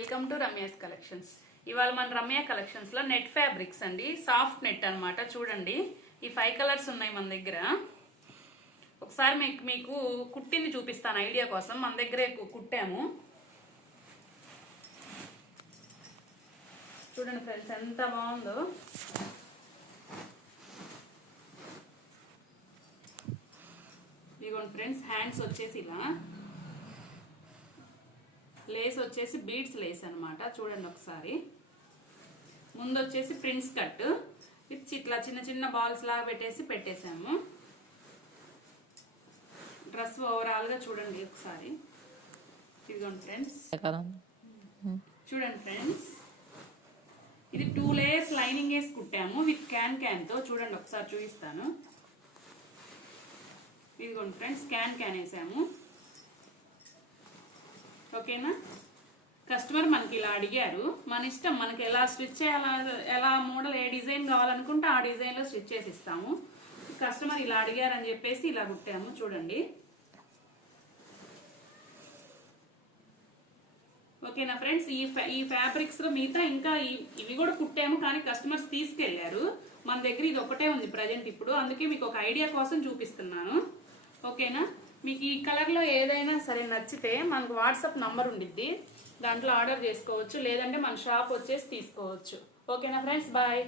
Welcome to Ramya's collections. ఇవాళ మన Ramya collections లో నెట్ ఫ్యాబ్రిక్స్ అండి, సాఫ్ట్ నెట్ అన్నమాట. చూడండి, ఈ 5 కలర్స్ ఉన్నాయి మన దగ్గర. ఒకసారి మీకు కుట్టింది చూపిస్తాను ఐడియా కోసం. మన దగ్గరే కుట్టాము. చూడండి ఫ్రెండ్స్, ఎంత బాగుందో. ఇదిగోండి ఫ్రెండ్స్, హ్యాండ్స్ వచ్చేసి ఇలా, లేస్ వచ్చేసి బీడ్స్ లేస్ అనమాట. చూడండి ఒకసారి. ముందు వచ్చేసి ప్రిన్స్ కట్ ఇట్లా చిన్న చిన్న బాల్స్ లాగా పెట్టేసాము. డ్రెస్ ఓవరాల్ గా చూడండి ఒకసారి. ఇదిగోండి ఫ్రెండ్స్, చూడండి ఫ్రెండ్స్, ఇది 2 లేయర్స్ లైనింగ్ వేసి కుట్టాము విత్ క్యాన్ తో. చూడండి ఒకసారి చూపిస్తాను. ఇదిగోండి ఫ్రెండ్స్, క్యాన్ వేసాము. ఓకేనా. కస్టమర్ మనకి ఇలా అడిగారు, మన ఇష్టం, మనకి ఎలా స్టిచ్ చేయాలా, ఎలా మోడల్, ఏ డిజైన్ కావాలనుకుంటే ఆ డిజైన్లో స్టిచ్ చేసి ఇస్తాము. కస్టమర్ ఇలా అడిగారు అని చెప్పేసి ఇలా కుట్టాము. చూడండి. ఓకేనా ఫ్రెండ్స్, ఈ ఫ్యాబ్రిక్స్ లో మిగతా ఇంకా ఇవి కూడా కుట్టాము, కానీ కస్టమర్స్ తీసుకెళ్లారు. మన దగ్గర ఇది ఒకటే ఉంది ప్రజెంట్ ఇప్పుడు, అందుకే మీకు ఒక ఐడియా కోసం చూపిస్తున్నాను. ఓకేనా. మీకు ఈ కలర్లో ఏదైనా సరే నచ్చితే మనకు వాట్సాప్ నంబర్ ఉండిద్ది, దాంట్లో ఆర్డర్ చేసుకోవచ్చు, లేదంటే మన షాప్ వచ్చేసి తీసుకోవచ్చు. ఓకేనా ఫ్రెండ్స్, బాయ్.